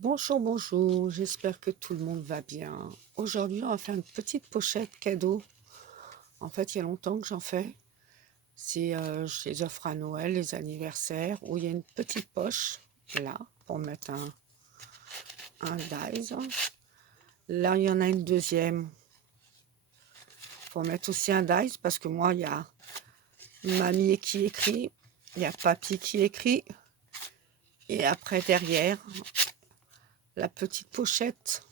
Bonjour, bonjour, j'espère que tout le monde va bien. Aujourd'hui, on va faire une petite pochette cadeau. En fait, il y a longtemps que j'en fais. Je les offre à Noël, les anniversaires, où il y a une petite poche, là, pour mettre un dies. Là, il y en a une deuxième, pour mettre aussi un dies, parce que moi, il y a mamie qui écrit, il y a papy qui écrit, et après, derrière, la petite pochette,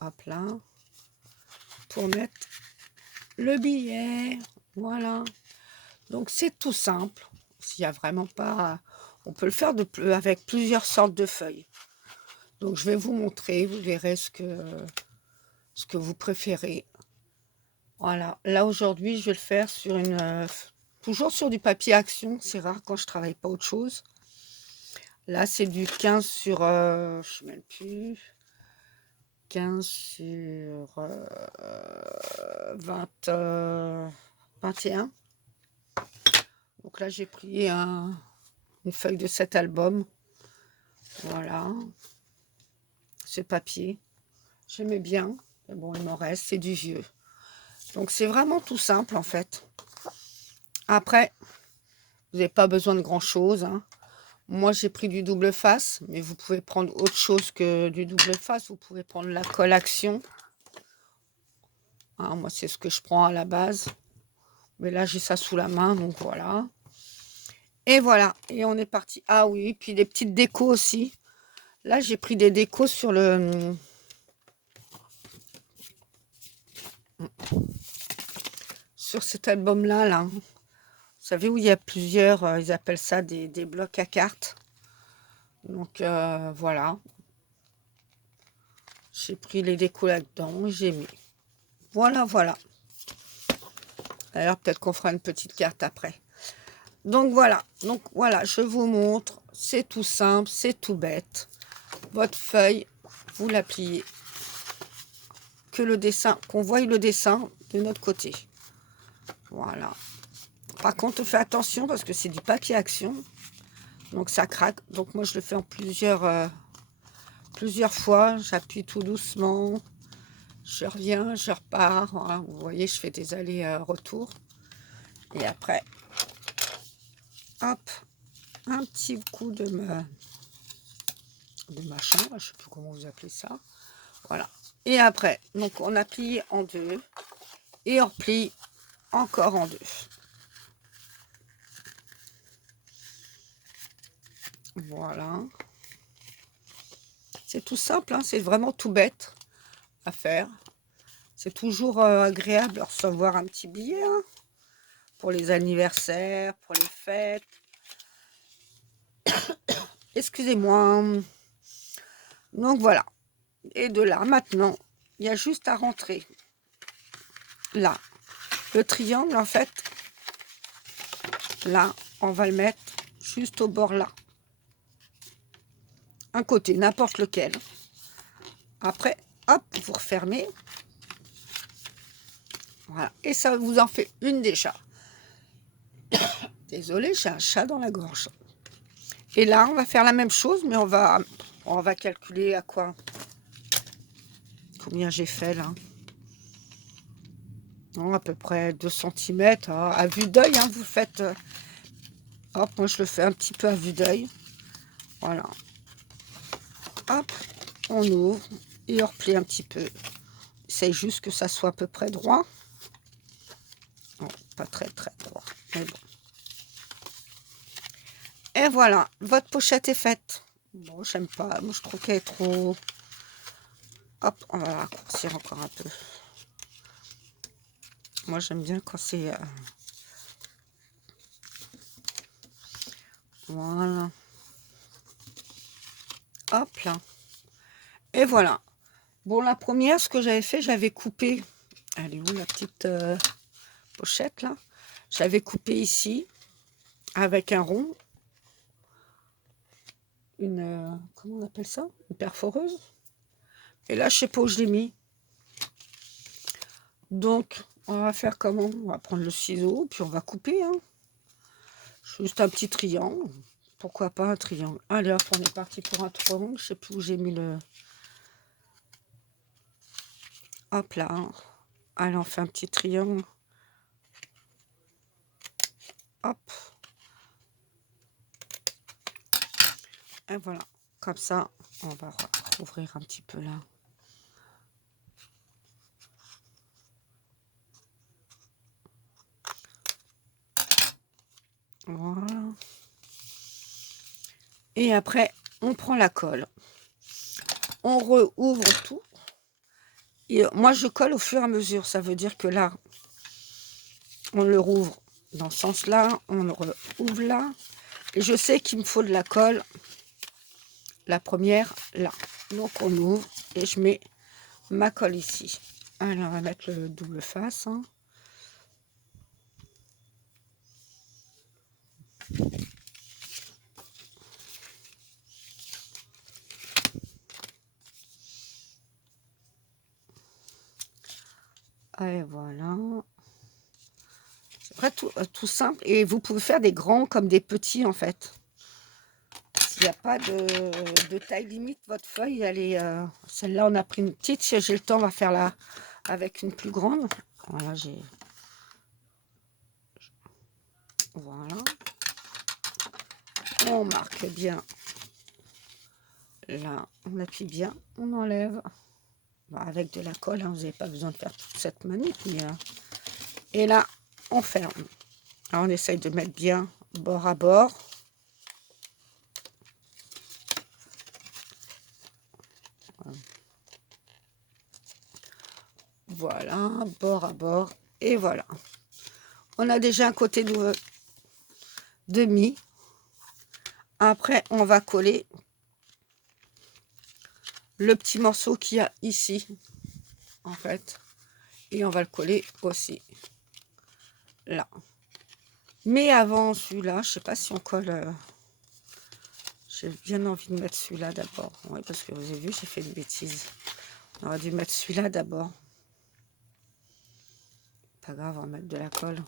hop là, pour mettre le billet. Voilà. Donc c'est tout simple. S'il y a vraiment pas, on peut le faire avec plusieurs sortes de feuilles. Donc je vais vous montrer, vous verrez ce que vous préférez. Voilà. Là aujourd'hui, je vais le faire sur toujours sur du papier action. C'est rare quand je travaille pas autre chose. Là, c'est du 15 sur, je sais même plus, 15 sur 20, 21. Donc là, j'ai pris une feuille de cet album. Voilà, ce papier. J'aimais bien. Mais bon, il m'en reste, c'est du vieux. Donc c'est vraiment tout simple en fait. Après, vous n'avez pas besoin de grand-chose, hein. Moi, j'ai pris du double face, mais vous pouvez prendre autre chose que du double face. Vous pouvez prendre la colle action. Hein, moi, c'est ce que je prends à la base. Mais là, j'ai ça sous la main, donc voilà. Et voilà, et on est parti. Ah oui, puis des petites décos aussi. Là, j'ai pris des décos sur cet album-là, là. Vous savez où il y a plusieurs, ils appellent ça des blocs à cartes. Donc voilà, j'ai pris les décos là-dedans et j'ai mis. Voilà, voilà. D'ailleurs, peut-être qu'on fera une petite carte après. Donc voilà, je vous montre. C'est tout simple, c'est tout bête. Votre feuille, vous la pliez. Que le dessin, qu'on voie le dessin de notre côté. Voilà. Par contre, faites attention parce que c'est du papier action. Donc ça craque. Donc moi, je le fais en plusieurs fois. J'appuie tout doucement. Je reviens, je repars. Voilà. Vous voyez, je fais des allers-retours. Et après, hop, un petit coup de machin. Je ne sais plus comment vous appelez ça. Voilà. Et après, donc on a plié en deux. Et on replie encore en deux. Voilà. C'est tout simple, hein, c'est vraiment tout bête à faire. C'est toujours agréable de recevoir un petit billet, hein, pour les anniversaires, pour les fêtes. Excusez-moi. Donc voilà. Et de là, maintenant, il y a juste à rentrer là. Le triangle, en fait, là, on va le mettre juste au bord là. Un côté, n'importe lequel. Après, hop, vous refermez. Voilà. Et ça vous en fait une déjà. Désolée, j'ai un chat dans la gorge. Et là, on va faire la même chose, mais on va calculer à quoi. Combien j'ai fait là? Non, à peu près 2 centimètres. Hein. À vue d'œil, hein, vous faites. Hop, moi je le fais un petit peu à vue d'œil. Voilà. Hop, on ouvre et on replie un petit peu. C'est juste que ça soit à peu près droit. Non, pas très très droit, mais bon. Et voilà, votre pochette est faite. Bon, j'aime pas. Moi, je trouve qu'elle est trop. Hop, on va la raccourcir encore un peu. Moi, j'aime bien quand c'est. Voilà. Hop là. Et voilà. Bon, la première, ce que j'avais fait, j'avais coupé. Elle est où la petite pochette là? J'avais coupé ici avec un rond. Comment on appelle ça? Une perforeuse. Et là, je sais pas où je l'ai mis. Donc, on va faire comment? On va prendre le ciseau, puis on va couper. Hein. Juste un petit triangle. pourquoi pas un triangle. Allez hop, on est parti pour un triangle. Je sais plus où j'ai mis le... Hop là. Allez, on fait un petit triangle. Hop. Et voilà. Comme ça, on va ouvrir un petit peu là. Voilà. Et après, on prend la colle. On rouvre tout. Et moi, je colle au fur et à mesure. Ça veut dire que là, on le rouvre dans ce sens-là. On le rouvre là. Et je sais qu'il me faut de la colle. La première, là. Donc, on ouvre et je mets ma colle ici. Alors, on va mettre le double face. Hein. Et voilà. C'est vrai, tout simple. Et vous pouvez faire des grands comme des petits, en fait. S'il n'y a pas de taille limite, votre feuille, elle est... celle-là, on a pris une petite. Si j'ai le temps, on va faire là avec une plus grande. Voilà, j'ai... Voilà. On marque bien. Là, on appuie bien. On enlève. Bah, avec de la colle, hein, vous n'avez pas besoin de faire toute cette manip. Mais, et là, on ferme. Alors, on essaye de mettre bien bord à bord. Voilà, bord à bord. Et voilà. On a déjà un côté de demi. Après, on va coller le petit morceau qu'il y a ici, en fait. Et on va le coller aussi là. Mais avant celui-là, je sais pas si on colle... j'ai bien envie de mettre celui-là d'abord. Oui, parce que vous avez vu, j'ai fait une bêtise. On aurait dû mettre celui-là d'abord. Pas grave, on va mettre de la colle.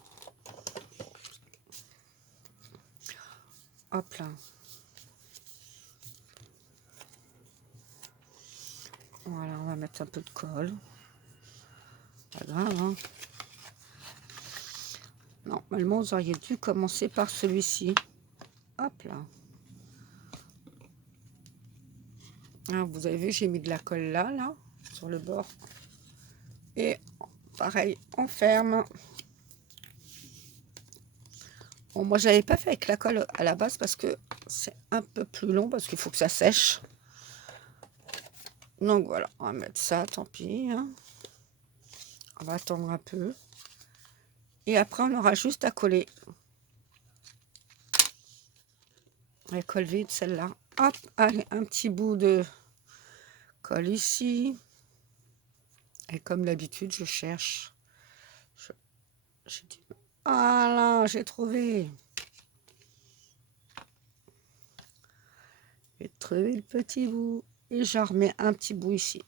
Hop là. Voilà, on va mettre un peu de colle. Pas grave, hein. Normalement, vous auriez dû commencer par celui-ci. Hop là. Ah, vous avez vu, j'ai mis de la colle là, sur le bord. Et pareil, on ferme. Bon, moi, je l'avais pas fait avec la colle à la base parce que c'est un peu plus long, parce qu'il faut que ça sèche. Donc voilà, on va mettre ça, tant pis. Hein. On va attendre un peu. Et après, on aura juste à coller. La colle vide, celle-là. Hop, allez, un petit bout de colle ici. Et comme d'habitude, je cherche. Voilà, j'ai trouvé. J'ai trouvé le petit bout. Et j'en remets un petit bout ici.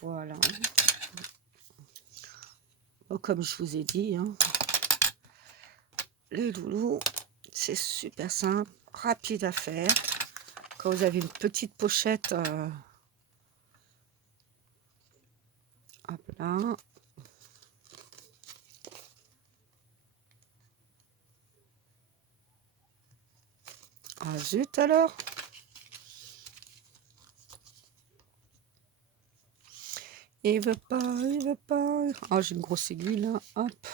Voilà. Bon, comme je vous ai dit, hein, le loulou, c'est super simple, rapide à faire. Quand vous avez une petite pochette, hop là. Ah zut alors. Il veut pas, il veut pas. Ah, j'ai une grosse aiguille là, hop.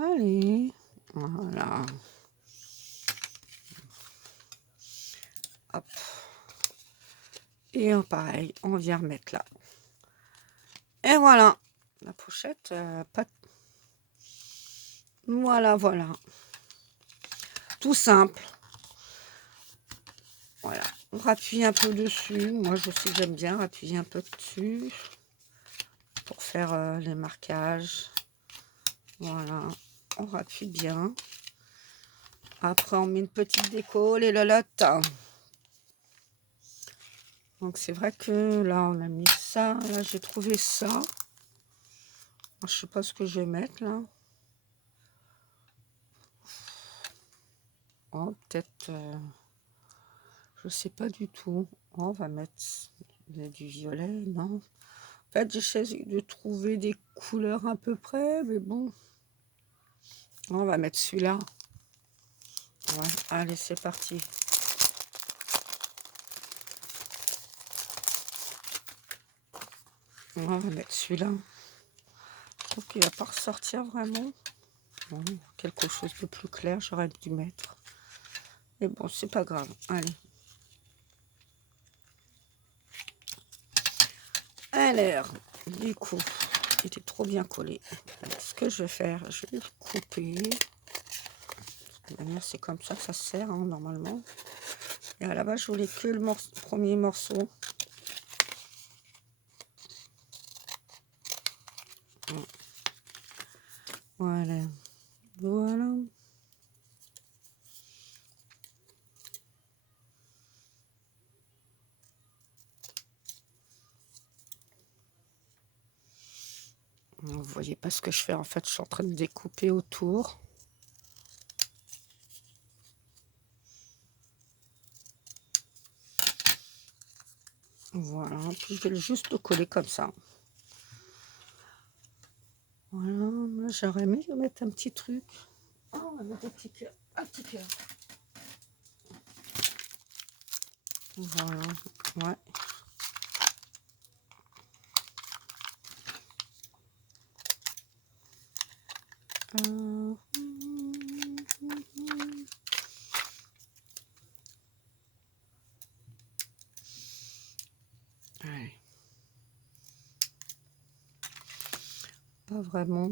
Allez, voilà. Hop. Et pareil, on vient remettre là. Et voilà, la pochette, pas... Voilà, voilà. Tout simple. Voilà, on rappuie un peu dessus. Moi, je sais, j'aime bien appuyer un peu dessus pour faire les marquages. Voilà, on rappuie bien. Après, on met une petite déco, les lolottes. Donc c'est vrai que là, on a mis ça. Là, j'ai trouvé ça. Alors, je sais pas ce que je vais mettre là. Oh, peut-être... je sais pas du tout. Oh, on va mettre du violet, non. En fait, j'essaie de trouver des couleurs à peu près, mais bon. On va mettre celui-là. Ouais, allez, c'est parti. On va mettre celui-là. Je trouve qu'il va pas ressortir vraiment. Bon, quelque chose de plus clair, j'aurais dû mettre. Mais bon, c'est pas grave. Allez. Alors, du coup, il était trop bien collé. Alors, ce que je vais faire, je vais le couper. De toute manière, c'est comme ça que ça se sert, hein, normalement. Et à la base, je voulais que le premier morceau. Voilà. Voilà. Vous voyez pas ce que je fais, en fait, je suis en train de découper autour. Voilà, puis je vais juste le coller comme ça. Voilà, j'aurais aimé lui mettre un petit truc. Oh, on va mettre un petit cœur. Un petit cœur. Voilà, ouais. Euh... Ouais. Pas vraiment.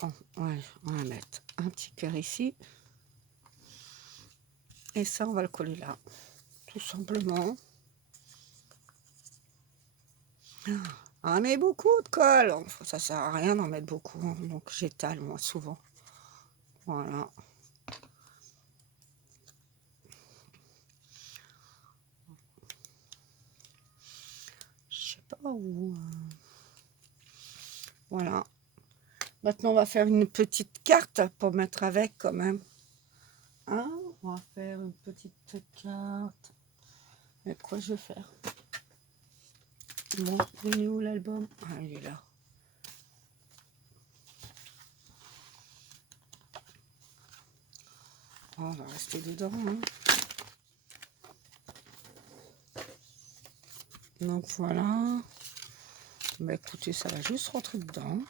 Bon, ouais, on va mettre un petit cœur ici. Et ça, on va le coller là. Tout simplement. Ah, mais beaucoup de colle. Ça sert à rien d'en mettre beaucoup. Hein, donc j'étale moi souvent. Voilà. Je sais pas où. Voilà. Maintenant, on va faire une petite carte pour mettre avec quand même. Hein, on va faire une petite carte. Mais quoi je vais faire? Bon, il est où l'album? Ah, il est là. On va rester dedans. Hein. Donc voilà. Bah écoutez, ça va juste rentrer dedans.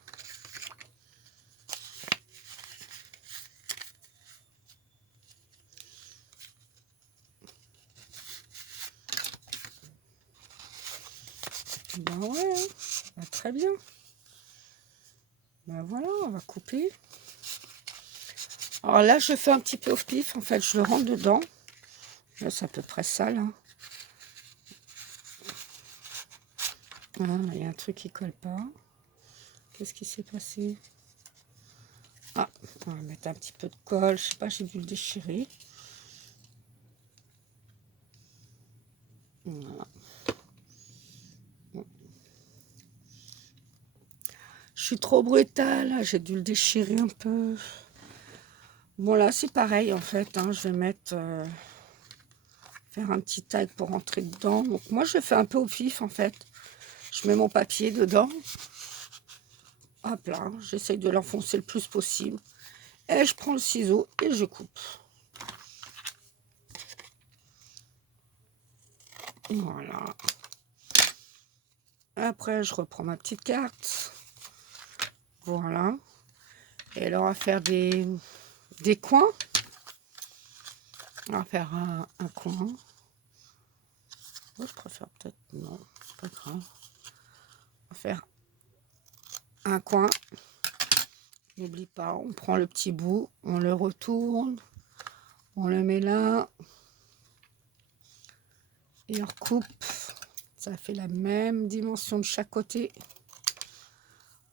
Ben ouais, bah, très bien. Ben voilà, on va couper. Alors là, je fais un petit peu au pif. En fait, je le rentre dedans. Là, c'est à peu près ça, là. Voilà, il y a un truc qui colle pas. Qu'est-ce qui s'est passé? Ah, on va mettre un petit peu de colle. Je sais pas, j'ai dû le déchirer. Voilà. Je suis trop brutale, j'ai dû le déchirer un peu. Bon là c'est pareil en fait, hein, je vais mettre, faire un petit tag pour rentrer dedans. Donc moi je fais un peu au pif en fait. Je mets mon papier dedans. Hop là, j'essaye de l'enfoncer le plus possible. Et je prends le ciseau et je coupe. Voilà. Après je reprends ma petite carte. Voilà. Et là on va faire des coins. On va faire un coin. Moi, je préfère peut-être... Non, c'est pas grave. On va faire un coin. N'oublie pas, on prend le petit bout, on le retourne, on le met là. Et on recoupe. Ça fait la même dimension de chaque côté.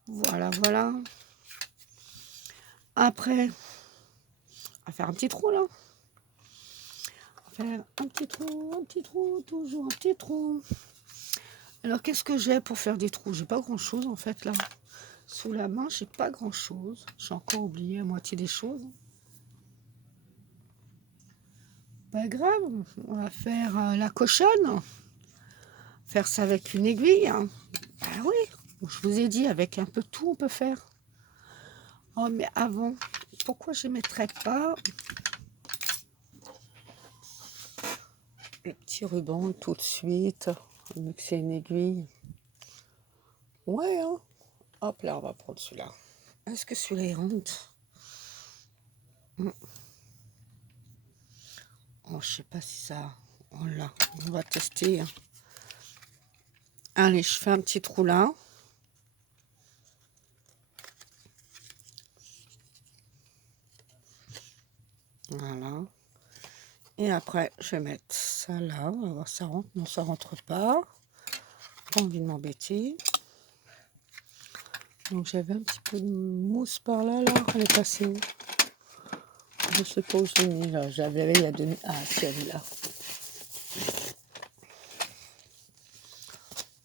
Voilà, voilà. Après, on va faire un petit trou là. On va faire un petit trou, toujours un petit trou. Alors, qu'est-ce que j'ai pour faire des trous? J'ai pas grand-chose, en fait, là. Sous la main, j'ai pas grand-chose. J'ai encore oublié la moitié des choses. Pas grave, on va faire la cochonne. Faire ça avec une aiguille, hein. Bah oui, je vous ai dit, avec un peu de tout, on peut faire. Oh, mais avant, pourquoi je ne mettrais pas les petits rubans tout de suite, vu que c'est une aiguille? Ouais, hein. Hop là, on va prendre celui-là. Est-ce que celui-là, il rentre? Oh, je sais pas si ça... Oh là, on va tester, hein. Allez, je fais un petit trou là. Voilà. Et après, je vais mettre ça là. On va voir si ça rentre. Non, ça rentre pas. Pas envie de m'embêter. Donc, j'avais un petit peu de mousse par là. Là, elle est passée où? Je sais pas où je l'ai mis là. J'avais il y a 2 minutes. Ah, si, elle est là.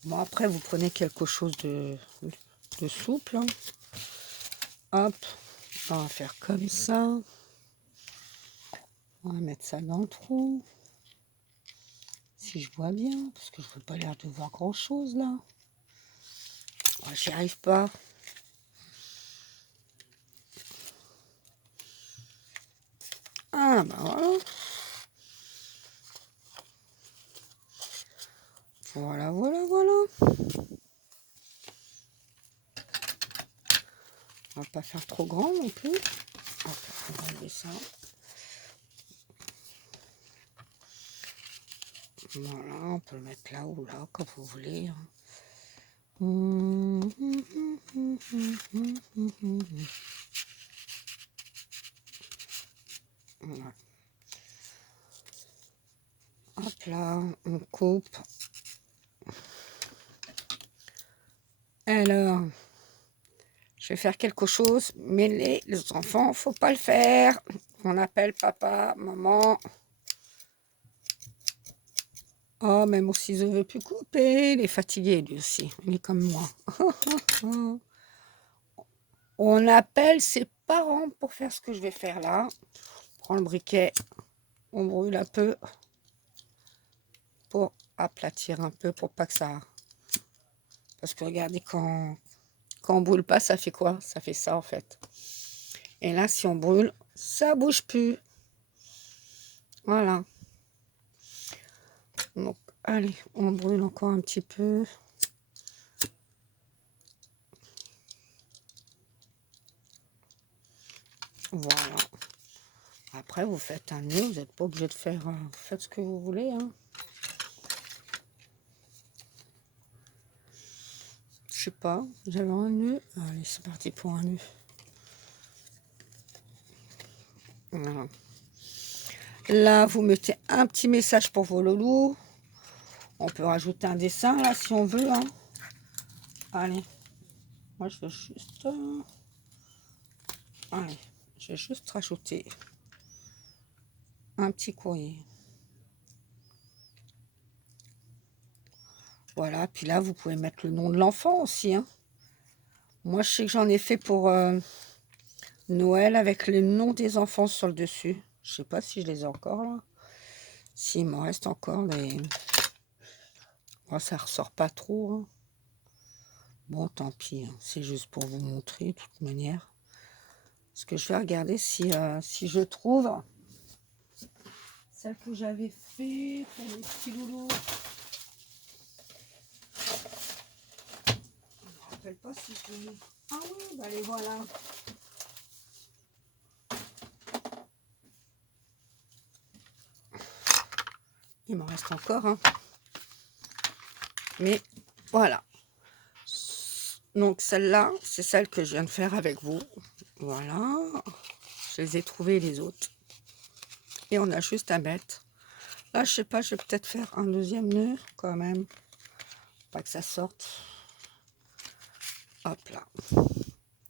Bon, après, vous prenez quelque chose de souple, hein. Hop. On va faire comme ça. On va mettre ça dans le trou. Si je vois bien, parce que je veux pas l'air de voir grand chose là. Oh, j'y arrive pas. Ah bah voilà. Voilà, voilà, voilà. On va pas faire trop grand non plus. Hop, on va enlever ça. Voilà, on peut le mettre là ou là, comme vous voulez, hein. Voilà. Hop là, on coupe. Alors, je vais faire quelque chose, mais les enfants, faut pas le faire. On appelle papa, maman. Oh, même mon ciseau veut plus couper. Il est fatigué lui aussi. Il est comme moi. On appelle ses parents pour faire ce que je vais faire là. On prend le briquet, on brûle un peu pour aplatir un peu, pour pas que ça... Parce que regardez, quand on brûle pas, ça fait quoi? Ça fait ça en fait. Et là, si on brûle, ça bouge plus. Voilà. Donc, allez, on brûle encore un petit peu. Voilà. Après, vous faites un nœud, vous n'êtes pas obligé de faire... vous faites ce que vous voulez, hein. Je sais pas, j'avais un nœud. Allez, c'est parti pour un nœud. Voilà. Là, vous mettez un petit message pour vos loulous. On peut rajouter un dessin, là, si on veut, hein. Allez. Moi, je veux juste... allez, je vais juste rajouter un petit courrier. Voilà, puis là, vous pouvez mettre le nom de l'enfant aussi, hein. Moi, je sais que j'en ai fait pour Noël avec les noms des enfants sur le dessus. Je sais pas si je les ai encore, là. S'il m'en reste encore, mais... moi, ça ressort pas trop, hein. Bon, tant pis, hein. C'est juste pour vous montrer, de toute manière. Parce que je vais regarder si je trouve celle que j'avais fait pour les petits loulous. Je ne me rappelle pas si je l'ai... Ah oui, bah les voilà. Il m'en reste encore, hein. Mais voilà. Donc celle-là, c'est celle que je viens de faire avec vous. Voilà. Je les ai trouvées les autres. Et on a juste à mettre. Là, je sais pas, je vais peut-être faire un deuxième nœud quand même. Pas que ça sorte. Hop là.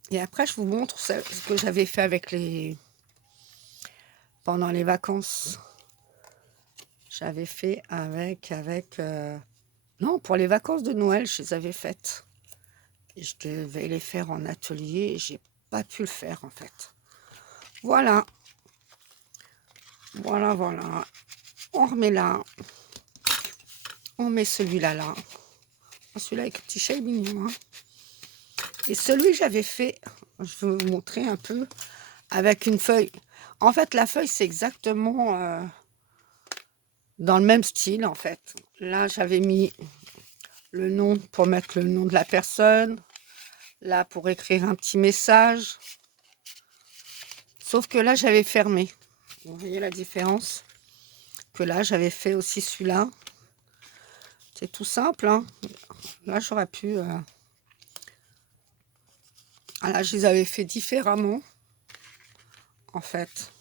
Et après, je vous montre ce que j'avais fait avec les... pendant les vacances. J'avais fait non, pour les vacances de Noël, je les avais faites. Et je devais les faire en atelier et j'ai pas pu le faire en fait. Voilà, voilà. On remet là. On met celui-là là. Celui-là avec le petit chat est mignon. Hein. Et celui que j'avais fait, je vais vous montrer un peu, avec une feuille. En fait, la feuille, c'est exactement dans le même style, en fait. Là, j'avais mis le nom pour mettre le nom de la personne. Là, pour écrire un petit message. Sauf que là, j'avais fermé. Vous voyez la différence? Que là, j'avais fait aussi celui-là. C'est tout simple. Hein. Là, j'aurais pu... Ah, là, je les avais fait différemment. En fait.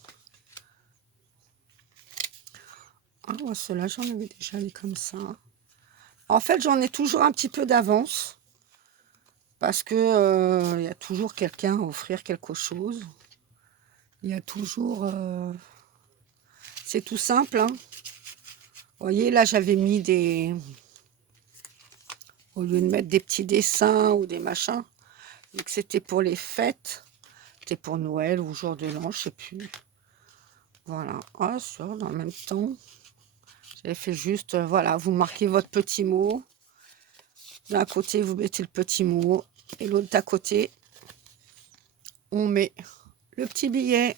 Ah, ouais, ceux-là, j'en avais déjà mis comme ça. En fait, j'en ai toujours un petit peu d'avance. Parce que y a toujours quelqu'un à offrir quelque chose. Il y a toujours... C'est tout simple. Hein. Vous voyez, là, j'avais mis des... Au lieu de mettre des petits dessins ou des machins, vu que c'était pour les fêtes, c'était pour Noël ou jour de l'an, je sais plus. Voilà. Ah, ça, dans le même temps, j'avais fait juste, voilà, vous marquez votre petit mot. D'un côté, vous mettez le petit mot. Et l'autre d'à côté, on met le petit billet.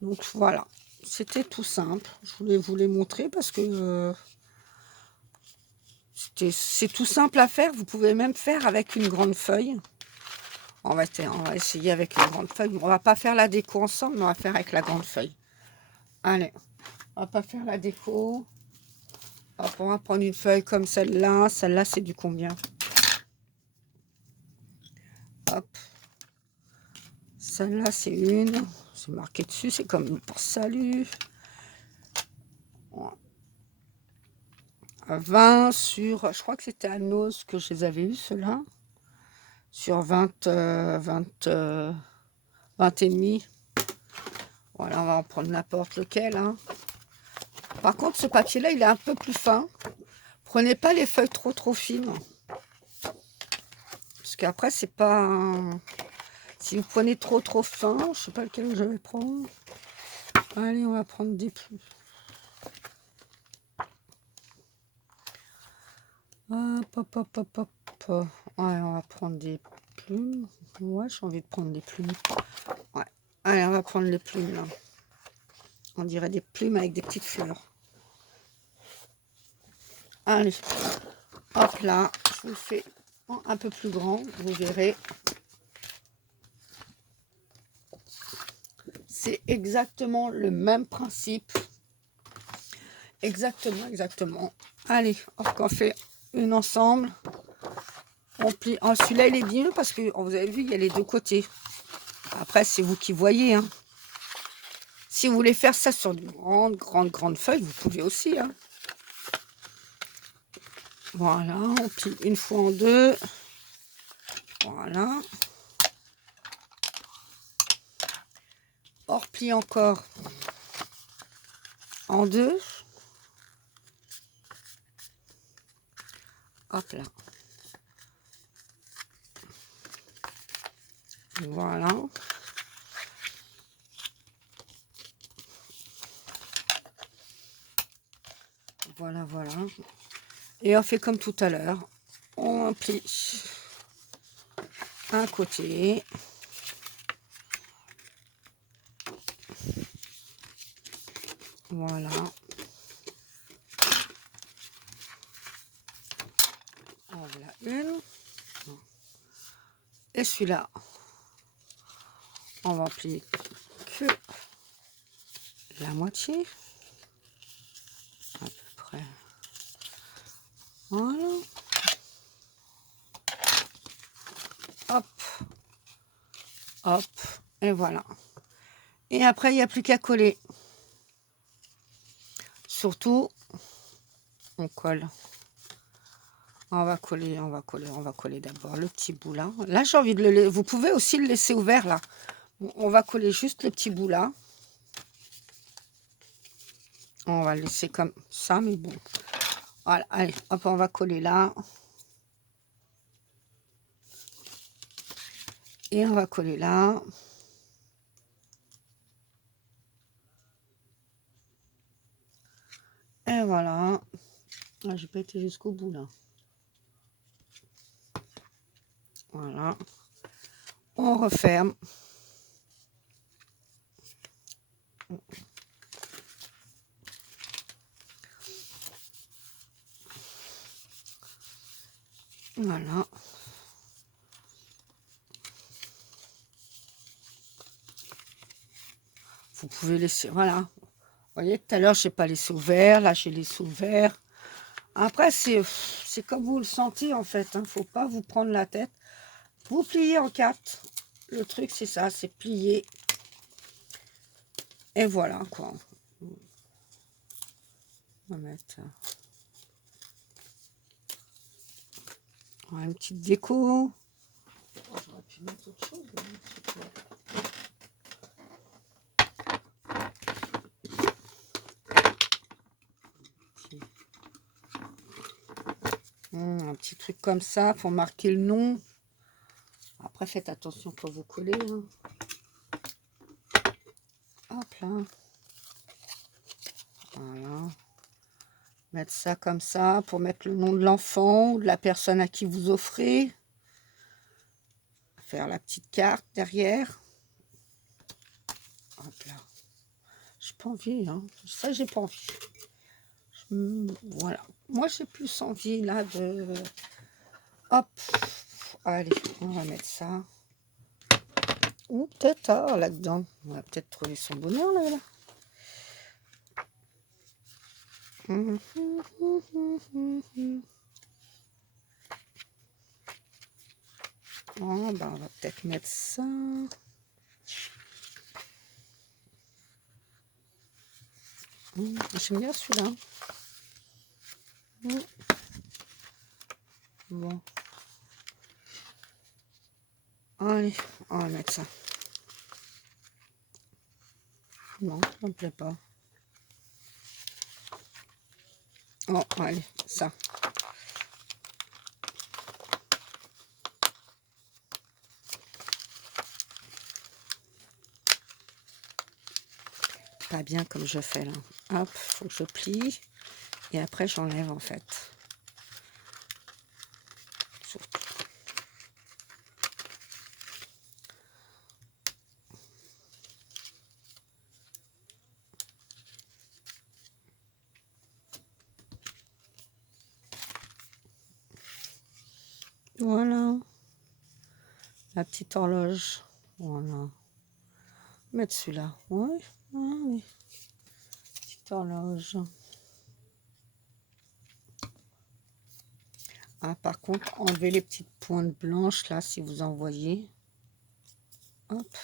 Donc voilà, c'était tout simple. Je voulais vous les montrer parce que c'est tout simple à faire. Vous pouvez même faire avec une grande feuille. On va essayer avec une grande feuille. On va pas faire la déco ensemble, mais on va faire avec la grande feuille. Allez, on va pas faire la déco. Hop, on va prendre une feuille comme celle-là. Celle-là, c'est du combien? Hop. Celle-là, c'est une. C'est marqué dessus, c'est comme pour salut. 20 sur... Je crois que c'était à Nose que je les avais eu, ceux-là. Sur 20 et demi. Voilà, on va en prendre n'importe lequel. Hein. Par contre, ce papier-là, il est un peu plus fin. Prenez pas les feuilles trop fines. Parce qu'après, c'est pas... Si vous prenez trop fin, je sais pas lequel je vais prendre. Allez, on va prendre des plus. Hop. Ouais, on va prendre des plumes. Ouais, j'ai envie de prendre des plumes. Ouais. Allez, on va prendre les plumes, là. On dirait des plumes avec des petites fleurs. Allez. Hop là. Je vous le fais un peu plus grand. Vous verrez. C'est exactement le même principe. Exactement. Allez, on fait une ensemble. On plie. Oh, celui-là, il est bien parce que vous avez vu, il y a les deux côtés. Après, c'est vous qui voyez. Hein. Si vous voulez faire ça sur une grande feuille, vous pouvez aussi. Hein. Voilà, on plie une fois en deux. Voilà. On replie encore en deux. Hop là. Voilà. Voilà. Et on fait comme tout à l'heure. On plie un côté. Voilà. Voilà une. Et celui-là, on va plier que la moitié. À peu près. Voilà. Hop. Et voilà. Et après, il n'y a plus qu'à coller. Surtout, on colle. On va coller d'abord le petit bout là. Là, j'ai envie de le laisser. Vous pouvez aussi le laisser ouvert là. On va coller juste le petit bout là. On va le laisser comme ça, mais bon. Voilà, allez, hop, on va coller là. Et on va coller là. Et voilà. Ah, j'ai pas été jusqu'au bout là. Voilà. On referme. Voilà. Vous pouvez laisser, voilà. Vous voyez, tout à l'heure, je n'ai pas laissé ouvert. Là, j'ai laissé ouvert. Après, c'est comme vous le sentez, en fait. Il ne faut pas vous prendre la tête. Vous pliez en 4. Le truc, c'est ça, c'est plier. Et voilà, quoi. On va mettre une petite déco. Oh, j'aurais pu mettre autre chose. Un petit truc comme ça pour marquer le nom. Après, faites attention quand vous collez. Hein. Hop là. Voilà. Mettre ça comme ça pour mettre le nom de l'enfant ou de la personne à qui vous offrez. Faire la petite carte derrière. Hop là. J'ai pas envie, hein. Ça, j'ai pas envie. Voilà. Moi, j'ai plus envie là de... Hop. Allez, on va mettre ça. Ou peut-être là-dedans. On va peut-être trouver son bonheur là. Oh, ben, on va peut-être mettre ça. J'aime bien celui-là. Bon. Allez, on va mettre ça. Non, ça me plaît pas. Oh, allez, ça. Pas bien comme je fais là. Hop, faut que je plie. Et après, j'enlève en fait. Surtout. Voilà. La petite horloge. Voilà. Mettre celui-là. Ouais. Allez. Petite horloge. Ah, par contre, enlevez les petites pointes blanches là si vous en voyez. Hop.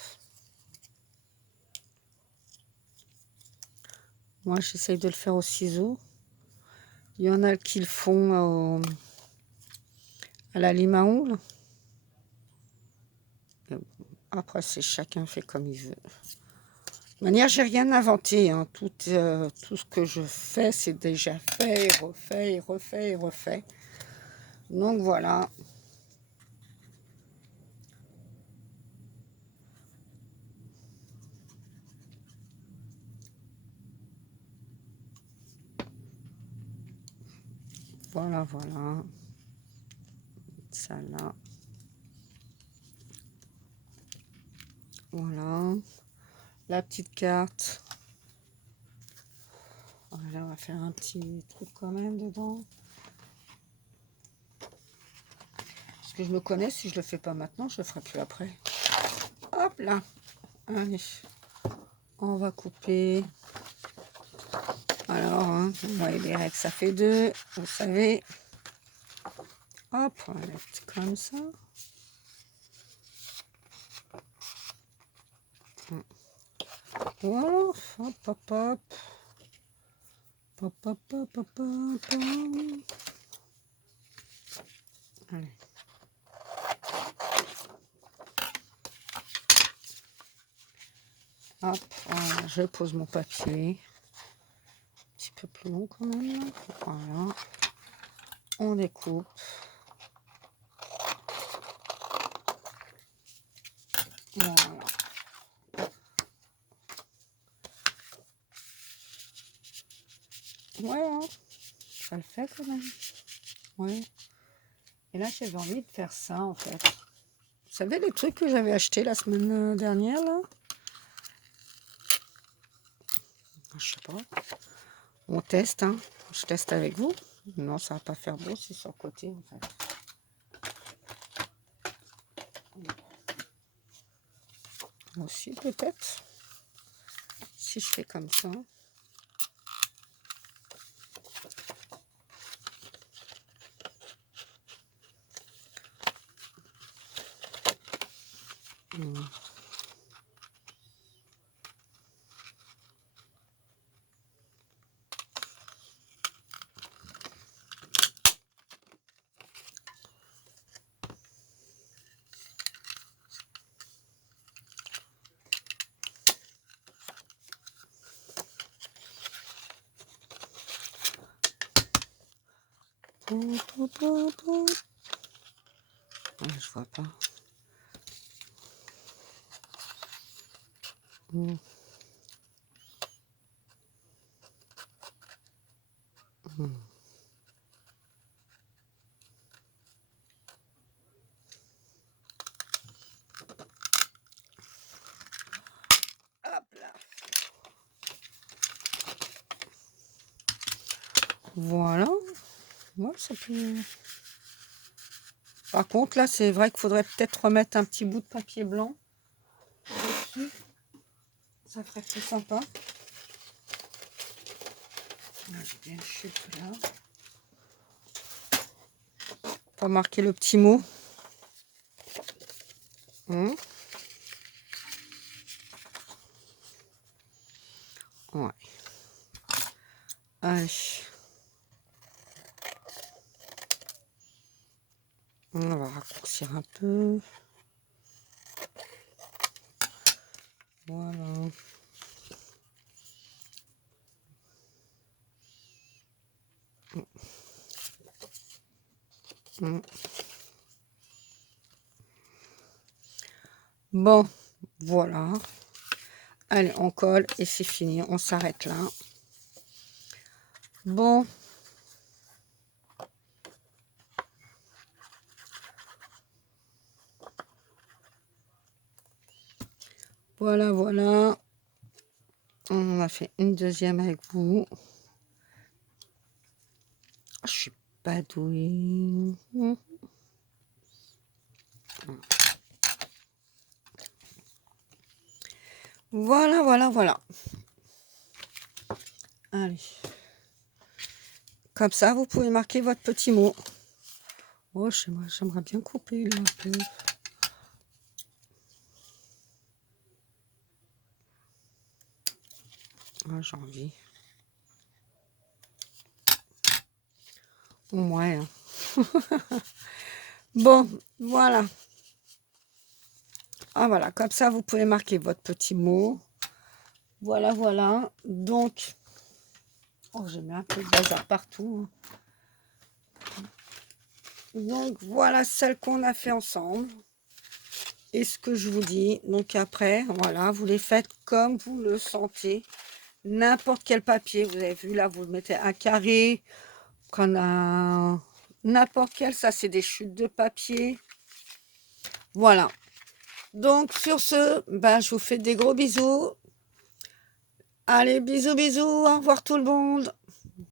Moi, j'essaye de le faire au ciseau. Il y en a qui le font à la lime à ongles. Après, c'est chacun fait comme il veut. De toute manière, j'ai rien inventé. Hein. Tout ce que je fais, c'est déjà fait, et refait, et refait, et refait. Donc voilà. Voilà, voilà. Ça là. Voilà. La petite carte. Voilà, on va faire un petit truc quand même dedans. Parce que je me connais, si je le fais pas maintenant, je le ferai plus après. Hop là. Allez. On va couper. Alors, hein, vous voyez les règles, ça fait 2. Vous savez. Hop, on va mettre comme ça. Voilà, hop, hop, hop. Hop, hop, hop, hop, hop. Allez. Hop, voilà, je pose mon papier. peu long quand même. Voilà. On découpe. Voilà. Voilà. Ça le fait quand même. Ouais. Et là, j'avais envie de faire ça en fait. Vous savez les trucs que j'avais achetés la semaine dernière là? Je sais pas. On teste, hein. Je teste avec vous. Non, ça va pas faire beau, c'est sur le côté en fait. Aussi peut-être. Si je fais comme ça. Je vois pas. Hop là. Voilà. Ouais, ça peut... Par contre, là, c'est vrai qu'il faudrait peut-être remettre un petit bout de papier blanc dessus. Ça ferait plus sympa. Là, j'ai bien le chute là. Pour marquer le petit mot. Ouais. Allez. On va raccourcir un peu. Voilà. Bon, voilà. Allez, on colle et c'est fini. On s'arrête là. Bon. Voilà, voilà. On a fait une deuxième avec vous. Je suis pas douée. Voilà, voilà, voilà. Allez. Comme ça, vous pouvez marquer votre petit mot. Oh, j'aimerais bien couper là, un peu. Ah, j'ai envie. Au moins. Hein. Bon, voilà. Ah, voilà. Comme ça, vous pouvez marquer votre petit mot. Voilà, voilà. Donc, oh, j'ai mis un peu de bazar partout. Donc, voilà celle qu'on a fait ensemble. Et ce que je vous dis. Donc, après, voilà, vous les faites comme vous le sentez. N'importe quel papier. Vous avez vu, là, vous mettez un carré. Qu'on a n'importe quel. Ça, c'est des chutes de papier. Voilà. Donc, sur ce, ben, je vous fais des gros bisous. Allez, bisous, bisous. Au revoir tout le monde.